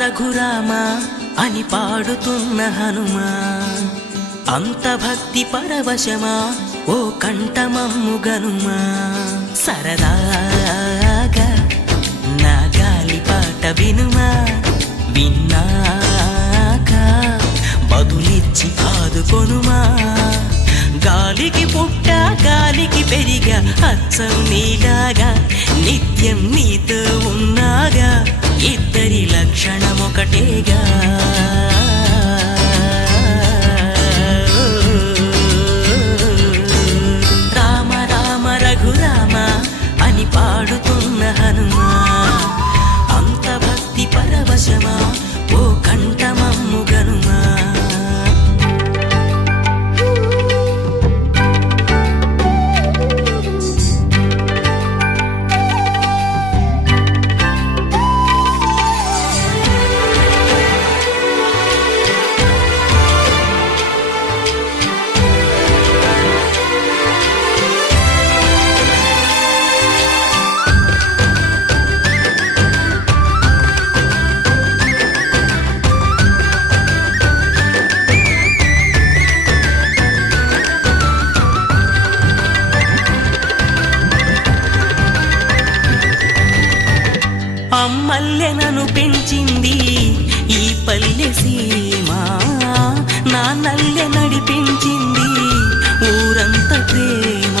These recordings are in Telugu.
రఘురామ అని పాడుతున్న హనుమా, అంత భక్తి పరవశమా ఓ కంఠమమ్ము గనుమా. సరదాగా నా గాలి పాట వినుమా, విన్నాక బదులిచ్చి ఆదుకొనుమా. గాలికి పుట్ట గాలికి పెరిగా అచ్చం నీలాగా, నిత్యం నీతో ఉన్నాగా, ఇద్దరి లక్షణం ఒకటేగా. రామ రామ రఘురామ అని పాడుతున్న హనుమా, అంత భక్తి పరవశమా ఓ కంఠమమ్ము గనుమా. అమ్మల్లె నన్ను పెంచింది ఈ పల్లె సీమ, నాన్నల్లె నడిపించింది ఊరంత ప్రేమ.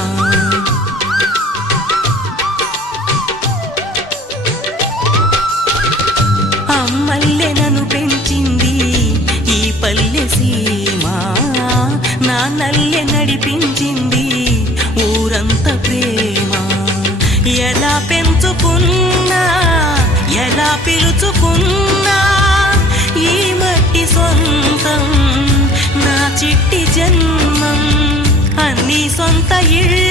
అమ్మల్లె నన్ను పెంచింది ఈ పల్లె సీమ, నాన్నల్లె నడిపించింది ఊరంత ప్రేమ. ఎలా పెంచుకున్నా ఎలా పిలుచుకున్నా ఈ మట్టి సొంతం, నా చిట్టి జన్మం అన్నీ సొంత ఇళ్ళ